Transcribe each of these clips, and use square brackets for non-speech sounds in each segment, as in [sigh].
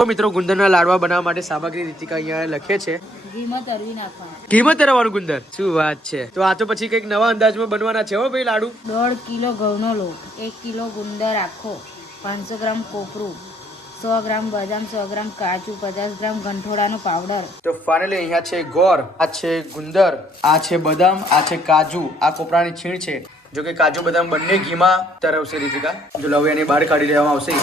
તો મિત્રો ગુંદરના લાડવા બનાવવા માટે સામગ્રી રીતિકા અહીંયા લખે છે. ઘીમાં તરવાનું ગુંદર? શું વાત છે. તો આ તો પછી કંઈક નવા અંદાજમાં બનવાના છે હો ભાઈ લાડુ. દોઢ કિલો ઘઉંનો લોટ એક કિલો ગુંદર આખો પાંચસો ગ્રામ કોપરું સો ગ્રામ બદામ સો ગ્રામ કાજુ પચાસ ગ્રામ ગંઠોડાનો પાવડર. તો ફાઇનલી અહીંયા છે ગોળ આ છે ગુંદર આ છે બદામ આ છે કાજુ આ કોપરાની છીણ છે. જો કે કાજુ બદામ બંને ઘીમાં તરવશે રીતિકા. જો લવે એને બહાર કાઢી લેવામાં આવશે.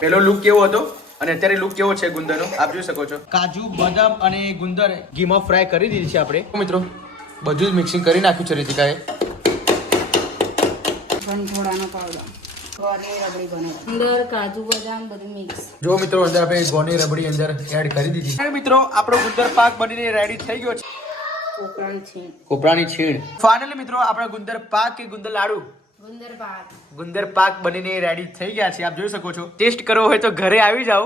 પેલો લુક કેવો હતો? અને અત્યારે લુક કેવો છે ગુંદરનો? આપ જોઈ શકો છો. કાજુ બદામ અને ગુંદર ઘીમાં ફ્રાય કરી દીધી છે આપણે. મિત્રો બધું જ મિક્સિંગ કરી નાખ્યું છે રીતિકાએ. ગંઠોડાનો પાવડર ગોળની રબડી બનાવી. અંદર કાજુ બદામ બધું મિક્સ જો મિત્રો અંદર આપણે ગોની રબડી અંદર એડ કરી દીધી. છે મિત્રો આપણો ગુંદર પાક બનીને રેડી થઈ ગયો છે. કોપરાની છીણ. કોપરાની છીણ. ફાઇનલી મિત્રો આપણા ગુંદર પાક કે ગુંદર લાડુ? ગુંદર પાક. ગુંદર પાક બનીને રેડી થઈ ગયા છે. આપ જોઈ શકો છો. ટેસ્ટ કરવો હોય તો ઘરે આવી જાઓ.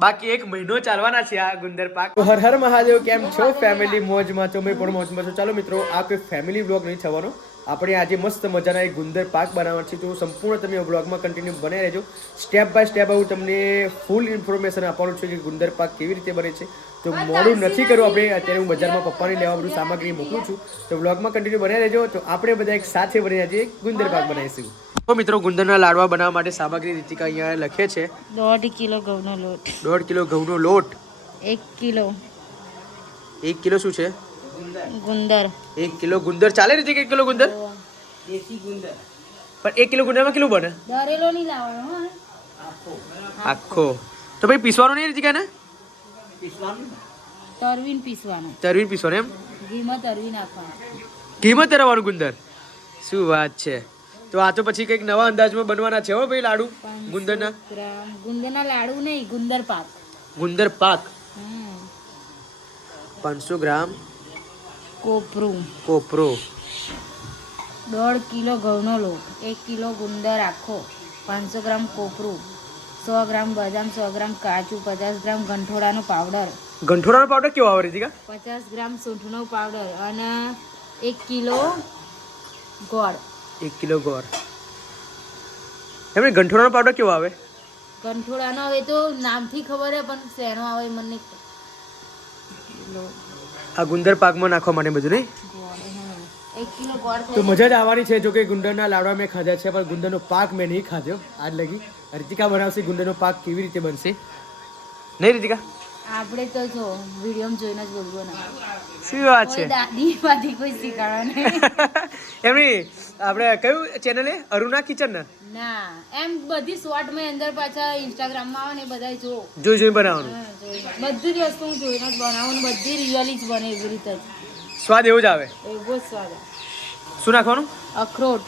બાકી એક મહિનો ચાલવાના છે આ ગુંદર પાક. હર હર મહાદેવ, કેમ છો? ફેમિલી મોજમાં તો મેં પણ મોજમાં છો. ચાલો મિત્રો, આ કોઈ ફેમિલી બ્લોગ નહીં થવાનો. આપણે આજે મસ્ત મજાના એક ગુંદર પાક બનાવવાનો છે તો સંપૂર્ણ તમે બ્લોગમાં કન્ટિન્યુ બને રહેજો. સ્ટેપ બાય સ્ટેપ હું તમને ફૂલ ઇન્ફોર્મેશન આપવાનું છું કે ગુંદર પાક કેવી રીતે બને છે. તો મોડું નથી કરવું આપણે અત્યારે હું બજારમાં પપ્પાને લેવા બધું સામગ્રી મોકલું છું. તો બ્લોગમાં કન્ટિન્યુ બને રહેજો તો આપણે બધા એક સાથે બની આજે ગુંદર પાક બનાવીશું. તો મિત્રો ગુંદરના લાડવા બનાવવા માટે સામગ્રી રીતિકા અહીંયા લખે છે. દોઢ કિલો ઘઉંનો લોટ. દોઢ કિલો ઘઉંનો લોટ. એક કિલો. એક કિલો શું છે? ગુંદર. એક કિલો ગુંદર ચાલે રીતે એક કિલો ગુંદર? પણ એક કિલો ગુંદરમાં કેટલું બને? દરેલો નહીં લાવવાનો આખો. તો ભાઈ પીસવાનો નહીં રીતિકા ને. તરવીને પીસવાનું. તરવીન પીસવાનું એમ? ઘીમાં તરવીન નાખવાનું ઘીમાં તરવાનું ગુંદર? શું વાત છે. તો આ તો પછી કંઈક નવા અંદાજમાં બનવાના છે હો ભાઈ લાડુ ગુંદરના. ગુંદરના લાડુ નહીં ગુંદર પાક. ગુંદર પાક. પાંચસો ગ્રામ. કોપરું. કોપરું. દોઢ કિલો ઘઉંનો લોટ એક કિલો ગુંદર આખો પાંચસો ગ્રામ કોપરું સો ગ્રામ બદામ સો ગ્રામ કાજુ પચાસ ગ્રામ ગંઠોડાનો પાવડર. ગંઠોડાનો પાવડર કેવો આવે છે પચાસ ગ્રામ સૂંઠનો પાવડર અને એક કિલો ગોળ. એક કિલો ગોળ. એમને ગંઠોડાનો પાવડર કેવો આવે? ગંઠોડાનો હવે તો નામથી ખબર હે પણ શેનો આવે મને નહીં ખબર. લો, આ ગુંદર પાકમાં નાખવા માટે બધું નહીં? તો મજા જ આવવાની છે જો કે ગુંદરના લાડવા મેં ખાધા છે પણ ગુંદરનો પાક મેં નહીં ખાધો આજ લગી. રીતિકા બનાવશે ગુંદરનો પાક કેવી રીતે બનશે? નહીં રીતિકા? આપણે તો જો વિડીયોમાં જોઈને જ બોલવું ના શું વાત છે? દાદી માંથી કોઈ શીખવાડવા નહીં. [laughs] એમની આપણે કયું ચેનલ એ? અરુણા કિચન ને? ના એમ બધી શોર્ટ મેં અંદર પાછા ઇન્સ્ટાગ્રામમાં આવે ને બધા જો જોઈ જોઈ બનાવવાનું? બધી જ વસ્તુ હું જોઈને જ બનાવું બધી રિયલી જ બને એવી રીતે જ. સ્વાદ એવો જ આવે? એવો જ સ્વાદ. શું નાખવાનું? અખરોટ.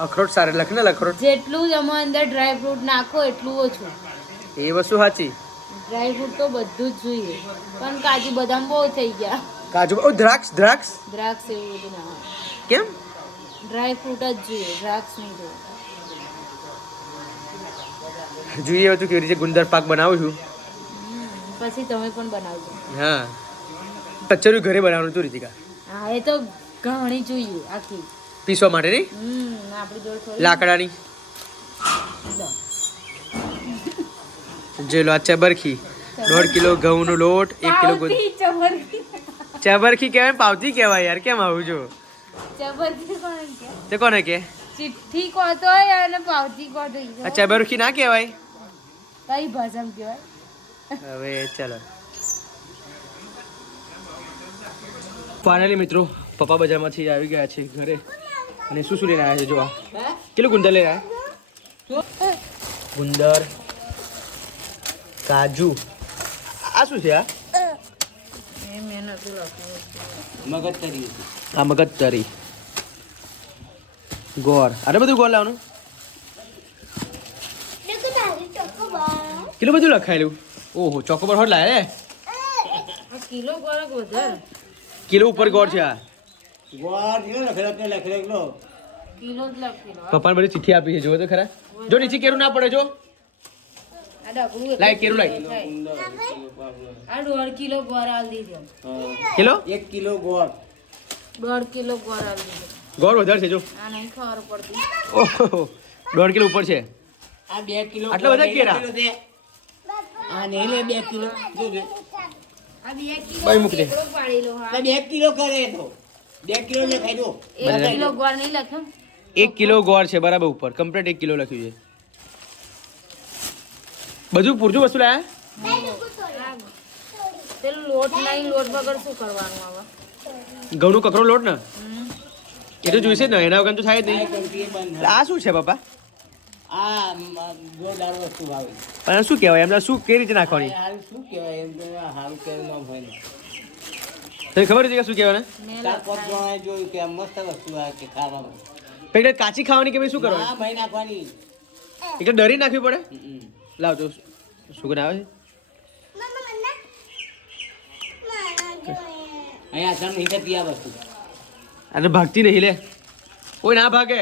અખરોટ સારે લખને અખરોટ. જેટલું જ આમાં અંદર ડ્રાય ફ્રૂટ નાખો એટલું ઓછું. એ વસ્તુ સાચી. ડ્રાય ફ્રૂટ તો બધું જ જોઈએ. પણ કાજુ બદામ બહુ થઈ ગયા. કાજુ ઓ દ્રાક્ષ દ્રાક્ષ? દ્રાક્ષ એવું બધું ના કેમ? ડ્રાય ફ્રૂટ જ જોઈએ દ્રાક્ષ નહીં જોઈએ. જોઈએ હવે તું કેવી રીતે ગુંદર પાક બનાવું છું. પછી તમે પણ બનાવજો. હા. કચરું ઘરે બનાવવાનું તું રીતિકા? હા એ તો ઘણી જોઈએ આખી. પીસવા માટે નહીં? આપણી જોડે લાકડાની. જે લો આ ચબરખી. દોઢ કિલો ઘઉંનો લોટ એક કિલો ચબરખી. કહેવાય પાવતી કહેવાય યાર કેમ આવું છો? ચબરખી કોને કે? તે કોને કે? ચિઠ્ઠી અને પાવતી કહો તો આ ચબરખી ના કહેવાય? કઈ ભાષામાં કહેવાય? હવે ચલો. ફાઇનલી મિત્રો પપ્પા બજારમાંથી આવી ગયા છે ઘરે. અને શું શું લઈને આવ્યા છે જોવા? કેટલું ગુંદર લઈને આવ્યા? ગુંદર કાજુ. આ શું છે આ? મગજ તરી આ મગજ તરી ગોળ. અરે બધું ગોળ લાવવાનું? કેટલું બધું લખાયેલું ઓહો ચોકોબર હોટ લાવે રે આ કિલો ગોળક વધારે કિલો ઉપર ગોળ છે આ કિલો જ લખેલો પપ્પાને બધી ચિઠ્ઠી આપી છે જો તો ખરા જો નીચે કેરું ના પડે જો આ ડબલું એટલું લાય, કેરું લાય. થાય. આ દોઢ કિલો ગોળ આલ દીધો કિલો એક કિલો ગોળ દોઢ કિલો ગોળ આલ દીધો ગોળ વધારે છે જો આ નહીં ખબર પડતી ઓહો દોઢ કિલો ઉપર છે આ બે કિલો આટલા બધા કેરા? આ નહીં લે બે કિલો. જોજે. આ બે કિલો ભાઈ મૂકી દે. કેટલો પાડેલો હા? આ બે કિલો કરે તો. બે કિલો ને ખાઈ દો. એક કિલો ગોળ નહીં લખ્યો એક કિલો ગોળ છે બરાબર ઉપર. કમ્પ્લીટ એક કિલો લખ્યું છે. બધું પૂરતું વસ્તુ લાયા? પેલું લોટ નહીં લોટ વગર શું કરવાનું હવે? ઘઉંનો કકરો લોટ ને? એ તો જોઈશે ને એના વગર તો થાય જ નહીં. આ શું છે બાપા? આ મ, જોરદાર વસ્તુ આવે? અને શું કહેવાય? એમને શું કઈ રીતે નાખવાની? શું કહેવાય? એમ આ હારું હોય તને ખબર છે કે શું કહેવાય જોયું કે મસ્ત વસ્તુ આવે છે ખાવામાં. એટલે કાચી ખાવાની કે ભાઈ શું કરવાની? હા ભાઈ નાખવાની. એટલે ડરી નાખવી પડે. લાવ તો શું કરે આવે છે? અહીંયા આસામ નહીં થતી આ વસ્તુ અને ભાગતી નહીં લે. કોઈ ના ભાગે.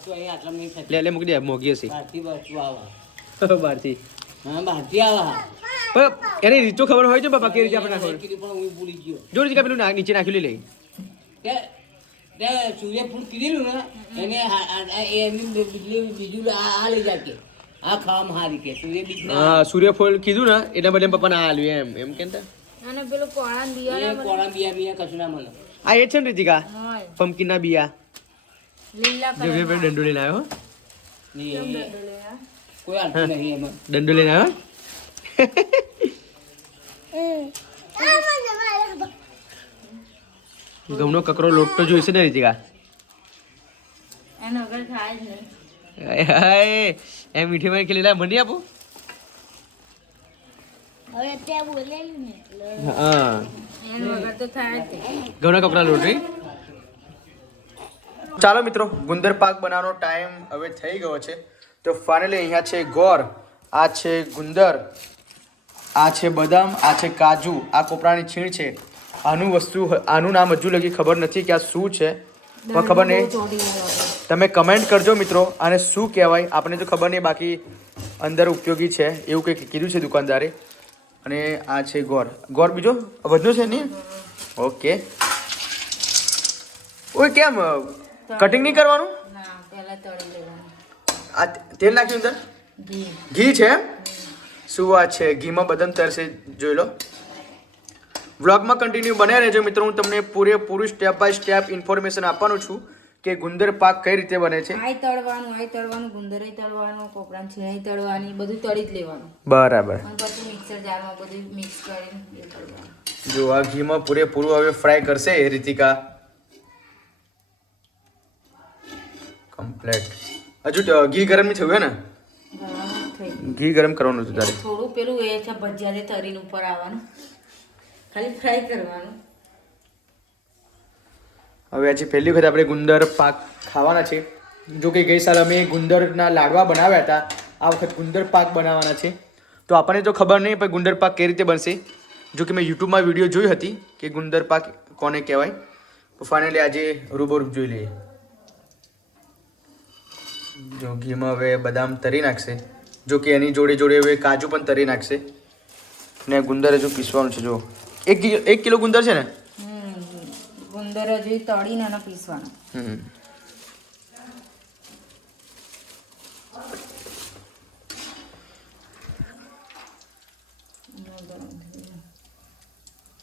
વસ્તુ અહીંયા આસામ નહીં થતી લે લે મૂકી દે મોગી હશે બહારથી વસ્તુ આવે. બહારથી [laughs] હા બહારથી આવે. હા એની રીતો ખબર હોય છે બાપા કે રીતે આપણે નાખવાનું પણ હું ભૂલી ગયો. જો રીતે પેલું ના- નીચે નાખ્યું લે તે સૂર્યફૂલ કીધેલું ને એને આ- આ- આ- એની બીજું આ આ લઈ જાય આ ખાવામાં હારી કે સૂર્ય બીજ હા સૂર્યફૂલ કીધું ને એના બદલે પપ્પા ના આલ્યું એમ એમ કેમ તા? અને પેલું કોળા બિયા કોળા બિયા બિયા કશું ના મળે. આ એ છે ને રીતિકા? પમ્પકિન ના બિયા. લીલા જો બે કલર બે દંડો લઈને આવ્યો હો. કોઈ હાલતું નહીં એમાં. દંડો લઈને આવ્યો? ઘઉંનો કકરો લોટ તો જોઈશે ને રીતિકા? એનો વગર થાય જ નહીં. એમ મીઠી માં ખેલેલા મંડી આપું? હવે ત્યાં બોલેલું ને હા. એનો વગર તો થાય જ. ઘઉંના કપડા લોટ ચાલો મિત્રો ગુંદર પાક બનાવવાનો ટાઈમ હવે થઈ ગયો છે. તો ફાઇનલી અહીંયા છે ગોર આ છે ગુંદર આ છે બદામ આ છે કાજુ આ કોપરાની છીણ છે. આનું વસ્તુ આનું નામ હજુ લગી ખબર નથી કે આ શું છે પણ ખબર નહીં. તમે કમેન્ટ કરજો મિત્રો આને શું કહેવાય આપણને તો ખબર નહીં બાકી અંદર ઉપયોગી છે એવું કંઈક કીધું છે દુકાનદારે. અને આ છે ગોર. ગોર બીજો? વધુ છે નહીં? ઓકે. ઓય કેમ? કટિંગ નહીં કરવાનું? આ તેલ નાખ્યું અંદર? ઘી. છે શું વાત છે? ઘીમાં બદામ તરશે જોઈ લો. વ્લોગમાં કન્ટિન્યુ બન્યા રહેજો મિત્રો હું તમને પૂરેપૂરું સ્ટેપ બાય સ્ટેપ ઇન્ફોર્મેશન આપવાનું છું કે ગુંદર પાક કઈ રીતે બને છે. આય તળવાનું આય તળવાનું ગુંદરે તળવાનું કોપરાની છીણાઈ તળવાની બધું તળી જ લેવાનું. બરાબર. પછી મિક્સર જારમાં બધું મિક્સ કરીને જો આ ઘીમાં પૂરેપૂરું હવે ફ્રાય કરશે એ રીતિકા. કમ્પ્લેટ હજુ ઘી ગરમ નહીં થયું હે ને. ઘી ગરમ કરવાનું હતું તારે. થોડું પેલું એ છે ભજીયા જે તરીને ઉપર આવવાનું. ખાલી ફ્રાય કરવાનું. હવે આજે પહેલી વખત આપણે ગુંદર પાક ખાવાના છે. જો કે ગઈ સાલ અમે ગુંદરના લાડવા બનાવ્યા હતા. આ વખત ગુંદર પાક બનાવવાના છે. તો આપણને તો ખબર નહીં પણ ગુંદર પાક કઈ રીતે બનશે. જો કે મેં યુટ્યુબમાં વીડિયો જોઈ હતી કે ગુંદર પાક કોને કહેવાય. તો ફાઇનલી આજે રૂબરૂ જોઈ લઈએ. જો ઘીમાં હવે બદામ તરી નાખશે. જો કે એની જોડે જોડે હવે કાજુ પણ તરી નાખશે. ને ગુંદર હજુ પીસવાનું છે જો. એક કિલો એક કિલો ગુંદર છે ને? ગુંદર હજુ તળીને એને પીસવાનું.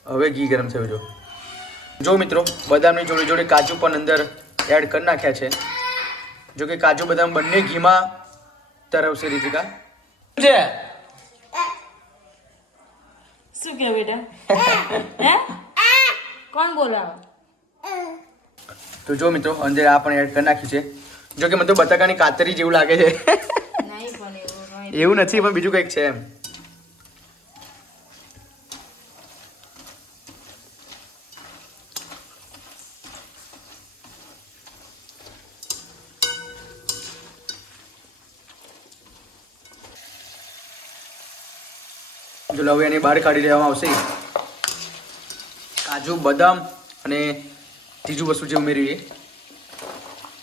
હવે ઘી ગરમ થયું જો. જો મિત્રો બદામની જોડે જોડે કાજુ પણ અંદર એડ કરી નાખ્યા છે. જો કે કાજુ બદામ બંને ઘીમાં તરવશે રીતિકા. છે શું કે બેટા? હે? કોણ બોલાવે? તો જો મિત્રો અંદર આ પણ એડ કરી નાખ્યું છે. જો કે મને તો બટાકાની કાતરી જેવું લાગે છે. એવું નથી પણ બીજું કંઈક છે એમ. જો હવે એને બહાર કાઢી લેવામાં આવશે. કાજુ, બદામ અને ત્રીજું વસ્તુ જે ઉમેરીએ.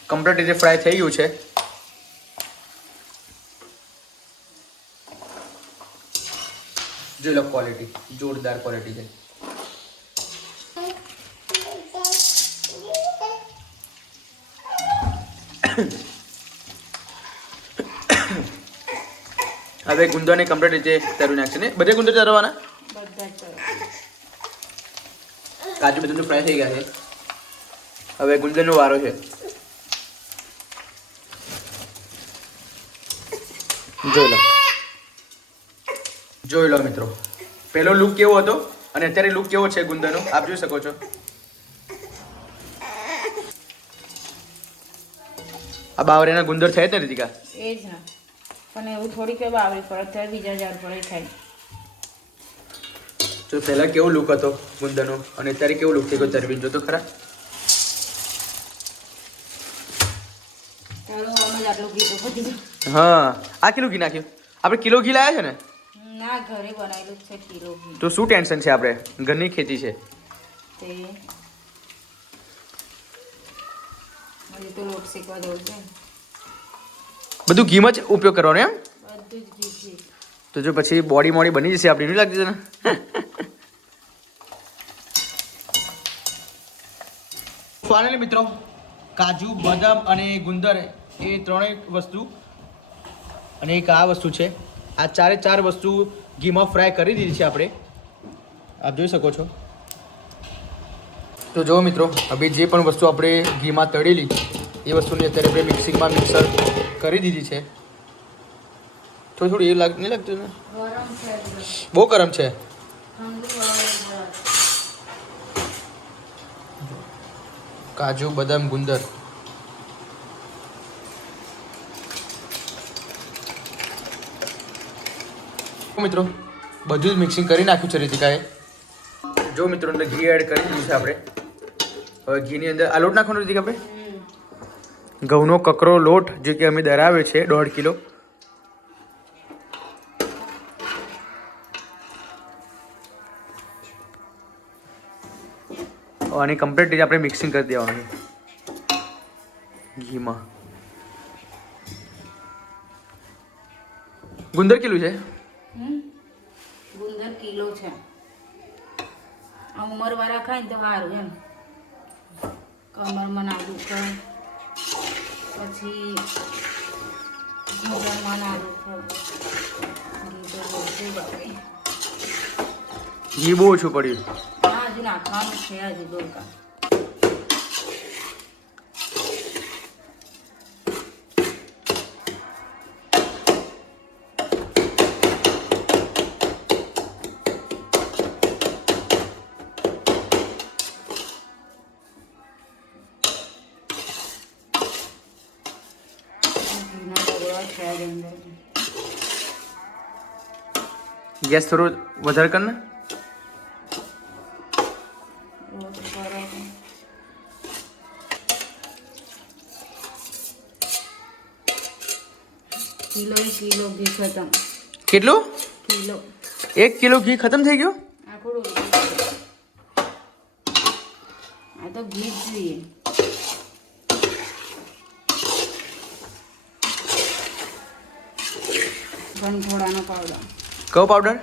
કમ્પ્લીટ રીતે ફ્રાય થઈ ગયું છે. જોઈ લો ક્વોલિટી જોરદાર ક્વોલિટી છે. હવે ગુંદોને કમ્પ્લીટ રીતે તરી નાખશે ને? બધે ગુંદર તરવાના. કાજુ બધું ફ્રાય થઈ ગયા છે. હવે ગુંદરનો વારો છે. જોઈ લો. જોઈ લો મિત્રો. પહેલો લુક કેવો હતો અને અત્યારે લુક કેવો છે ગુંદરનો આપ જોઈ શકો છો. આ બાવરેના ગુંદર થયા જ ને, રીતિકા? એ જ ને. પણ એવું થોડીક કે આવે પડે ત્યારે બીજા ઝાડ પર થાય. જો પહેલા કેવો લુક હતો ગુંદનો અને અત્યારે કેવો લુક થઈ ગયો તરવીન જો તો ખરા. હા. આ કિલો ઘી નાખ્યું? આપણે કિલો ઘી લાવ્યા છે ને? ના ઘરે બનાવેલું છે કિલો ઘી. તો શું ટેન્શન છે આપણે? ઘરની ખેતી છે. તે તો લોટ શેકવા જવું છે. બધું ઘીમાં જ ઉપયોગ કરવાનો એમ? બધું જ ઘી છે તો જો પછી બોડી મોડી બની જશે આપણી નહીં લાગતી ને ફાઇનલી મિત્રો કાજુ બદામ અને ગુંદર એ ત્રણેય વસ્તુ અને એક આ વસ્તુ છે. આ ચારે ચાર વસ્તુ ઘીમાં ફ્રાય કરી દીધી છે આપણે. આપ જોઈ શકો છો. તો જો મિત્રો હવે જે પણ વસ્તુ આપણે ઘીમાં તળેલી એ વસ્તુની અત્યારે આપણે મિક્સિંગમાં મિક્સર કરી દીધી છે. થોડી થોડી એ લાગ નહીં લાગતું ને. બહુ ગરમ છે. કાજુ બદામ ગુંદર. મિત્રો બધું જ મિક્સિંગ કરી નાખ્યું છે રીતિકાએ. જો મિત્રો અંદર ઘી એડ કરી દીધું છે આપણે. હવે ઘીની અંદર આ લોટ નાખવાનો રીતિકા આપણે. ઘઉંનો કકરો લોટ જે કે અમે દરાવે છે, દોઢ કિલો. અને કમ્પ્લીટ રીતે આપણે મિક્સિંગ કરી દેવાનું ઘીમાં. ગુંદર કેટલું છે. ગુંદર કિલો છે. ઉંમરવાળા ખાય તો સારું એમ. કમરમાં નાખું પછી ઘૂંટણમાં ના ઘી ઓછું બાપરે. ઘી બહુ ઓછું પડ્યું હા હજુ નાખવાનું છે હજુ દોરકા ગેસ થોડો વધારે કર ને રોજ કરો તો. કિલો એ કિલો ઘી ખતમ કેટલું કિલો એક કિલો ઘી ખતમ થઈ ગયું આખું ડોલું. આ તો ઘી જ જોઈએ ગંઠોડાનો પાવડર કયો પાવડર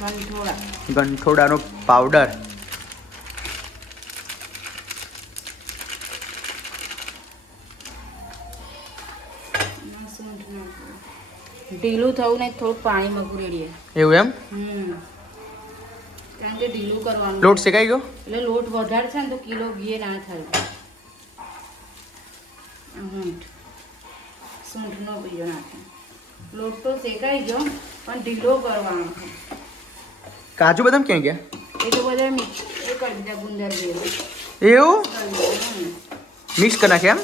ગંઠોડા. ગંઠોડાનો પાવડર ઢીલું થવું ને થોડુંક પાણીમાં રેડીએ એવું એમ? કારણ કે ઢીલું કરવાનું. લોટ શેકાઈ ગયો? એટલે લોટ વધારે છે ને તો કિલો ઘી ના થાય. સૂંઠનો બીજો નાખે લોટ તો શેકાઈ ગયો પણ ઢીલો કરવાનો છે. કાજુ બદામ ક્યાં ગયા? એ તો બધા મિક્સ એ કરી દીધા ગુંદર એવું. મિક્સ કરી નાખ્યા એમ.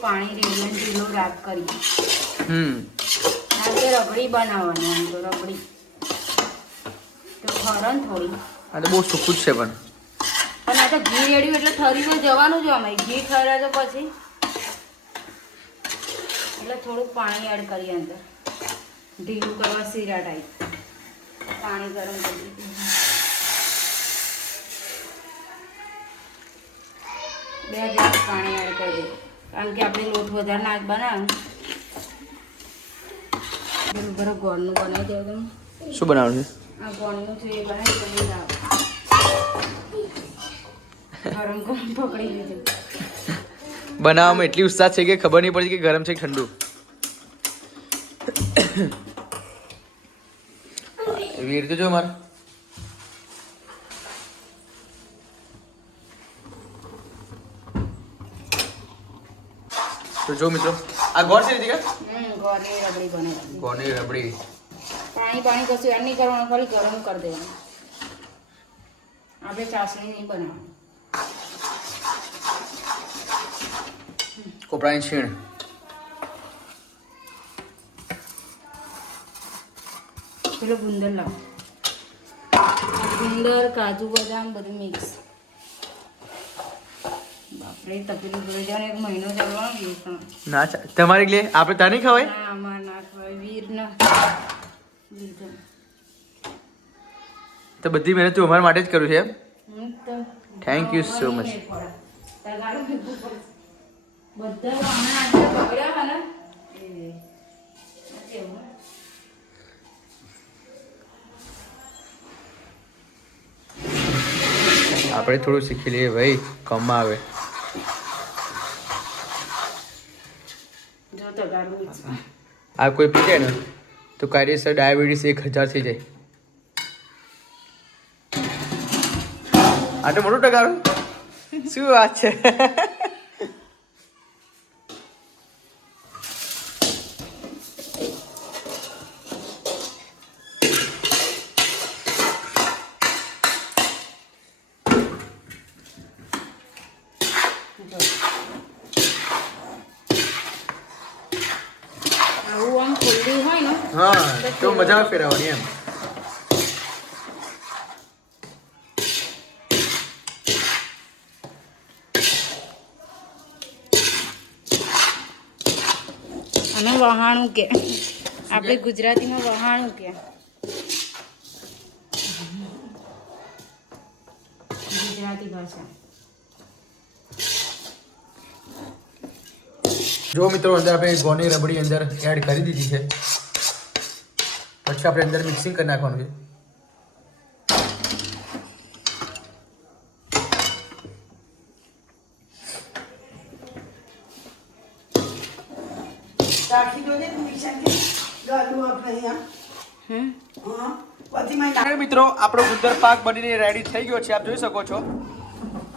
પાણી રેડીને ઢીલો રાખ કરી. હમ. આ કે રબડી બનાવવાની આમ તો રબડી. તો ખરણ થોડી. તો બહુ સૂકું જ છે પણ. પણ આ તો ઘી રેડ્યું એટલે ઠરી જવાનું જ અમે ઘી ઠરે તો પછી. એટલે થોડુંક પાણી એડ કરીએ અંદર. ઢીલું કરવા શીરા ટાઈપ પાણી ગરમ કરી બે ગ્લાસ પાણી એડ કરી દઉં કારણ કે આપણે લોટ વધારે નાખ બનાવે. પેલું બરાબર ગોળનું બનાવી દેવું તમે. શું બનાવવાનું છે? આ ગોળનું છે એ બનાવી તમે લાવો ગરમ ગરમ પકડી લીધું બનાવવામાં એટલી ઉત્સાહ છે કે ખબર નહીં પડતી કે ગરમ છે કે ઠંડુ. એવી રીતે જો મારે. તો જો મિત્રો આ ગોળ છે રીતિકા ગોળની રબડી બને ગોળની રબડી. પાણી પાણી કશું એડ નહીં કરવાનું ખાલી ગરમ કરી દેવાનું. આપણે ચાસણી નહીં બનાવવાની. કોપરાની છીણ. પેલો ગુંદર લાવ. ગુંદર કાજુ બદામ બધું મિક્સ ના તમારે એટલે આપણે ત્યાં નહીં ખવાય? ના ખવાય વીર ના તો. બધી મહેનત તું અમારા માટે જ કર્યું છે. થેન્ક યુ સો હે? આપણે થોડું શીખી લઈએ ભાઈ કમમાં આવે. આ કોઈ પી જાય ને તો કાયદેસર ડાયાબિટીસ એક હજાર થઈ જાય. આટલું મોટું ટકારું? શું વાત છે આવું આમ ખુલ્લી હોય ને હા તો મજા આવે ફેરવવાની એમ અને વહાણું કે. આપણે ગુજરાતીમાં વહાણું કે. ગુજરાતી ભાષા. જો મિત્રો અંદર આપણે ગોની રબડી અંદર એડ કરી દીધી છે. પછી આપણે અંદર મિક્સિંગ કરી નાખવાનું છે રાખી દો ને તું ઈશાનથી. ગાડું આપણે અહીંયા. હમ હા. બધી મારી અને મિત્રો આપણો ગુંદર પાક બનીને રેડી થઈ ગયો છે આપ જોઈ શકો છો.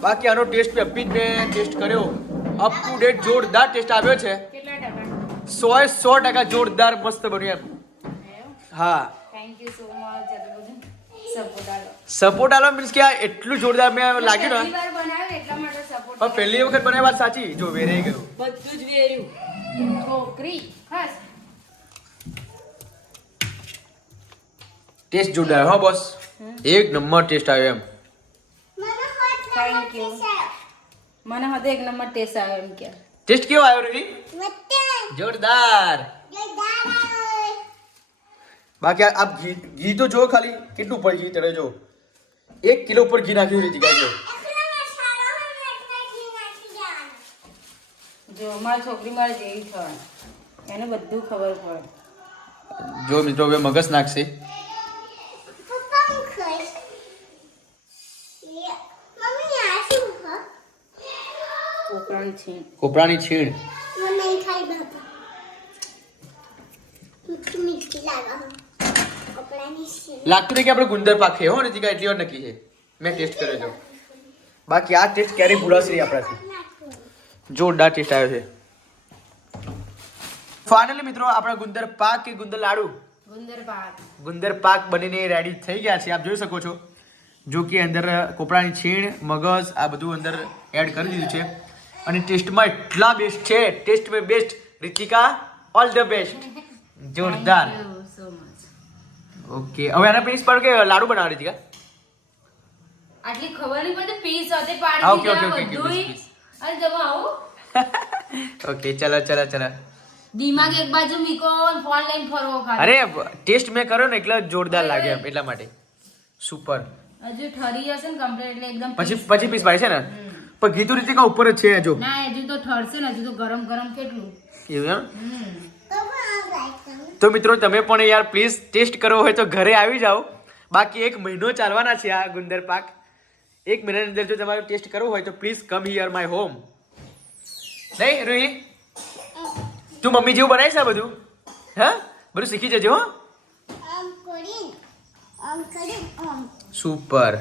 બાકી આનો ટેસ્ટ અભી જ મેં ટેસ્ટ કર્યો. અપ ટુ ડેટ જોરદાર ટેસ્ટ આવ્યો છે. સો એ સો ટકા જોરદાર મસ્ત બન્યું એમ. હા. Thank you so much support આલો. મીન્સ કે આ એટલું જોરદાર મેં લાગ્યું પહેલી ને વાર બનાવ્યું એટલા માટે સપોર્ટ પણ પહેલી વખત બનાવ્યા વાત સાચી જો વેરાઈ ગયું. બધું જ વેર્યું. છોકરી ખાસ ટેસ્ટ જોરદાર હા બસ. એક નંબર ટેસ્ટ આવ્યો એમ. થેન્ક યુ મને હતો એક નંબર ટેસ્ટ આવ્યો એમ કે. ટેસ્ટ કેવો આવ્યો રીની જોરદાર. બાકી આ આ ઘી ઘી તો જો ખાલી કેટલું પર ઘી તળે જો. એક કિલો ઉપર ઘી નાખ્યું રીતિ ગાય જો. જો મારી છોકરી મારી જેવી છે એને બધું ખબર પડે. જો મિત્રો હવે મગજ નાખશે કોકરણ છે કોપરાની છીણ. લાગતું નહીં કે આપણે ગુંદર પાક છે હો રીતિકા એટલી વાર નક્કી છે. મેં ટેસ્ટ કર્યો છે. બાકી આ ટેસ્ટ ક્યારેય ભૂલાશે નહીં આપણાથી. જોરદાર ટેસ્ટ આવ્યો છે. ફાઇનલી મિત્રો આપણા ગુંદર પાક કે ગુંદર લાડુ? ગુંદર પાક. ગુંદર પાક બનીને રેડી થઈ ગયા છે. આપ જોઈ શકો છો. જો કે અંદર કોપરાની છીણ મગજ આ બધું અંદર એડ કરી દીધું છે. અને ટેસ્ટમાં એટલા બેસ્ટ છે. Taste May best Ritika all the best જોરદાર. ઓકે હવે આના પીસ પર કે લાડુ બનાવ રિતિકા? આટલી ખબર નહીં પડે પીસ સાથે પાડી ઓકે ઓકે ઓકે. અને તમે આવું. ઓકે ચલો ચલો ચલો. દિમાગ એક બાજુ મીકો ફોન લઈને ફરવો ખાલી. અરે ટેસ્ટ મેં કર્યો ને એટલે જોરદાર લાગે એટલા માટે. સુપર હજુ ઠરી હશે ને કમ્પ્લીટલી એકદમ પછી પછી પીસ ભાઈ છે ને? પણ ગીતુ રીતિકા ઉપર જ છે જો ના હજુ તો ઠરશે ને હજુ તો ગરમ ગરમ કેટલું. એવું તો મિત્રો તમે પણ યાર પ્લીઝ ટેસ્ટ કરવો હોય તો ઘરે આવી જાઓ. બાકી એક મહિનો ચાલવાના છે આ ગુંદર પાક. એક મહિનાની અંદર જો તમારે ટેસ્ટ કરવો હોય તો please come here my home નહીં રૂહી? તું મમ્મી જેવું બનાવીશ આ બધું? હા? બધું શીખી જજો હો. સુપર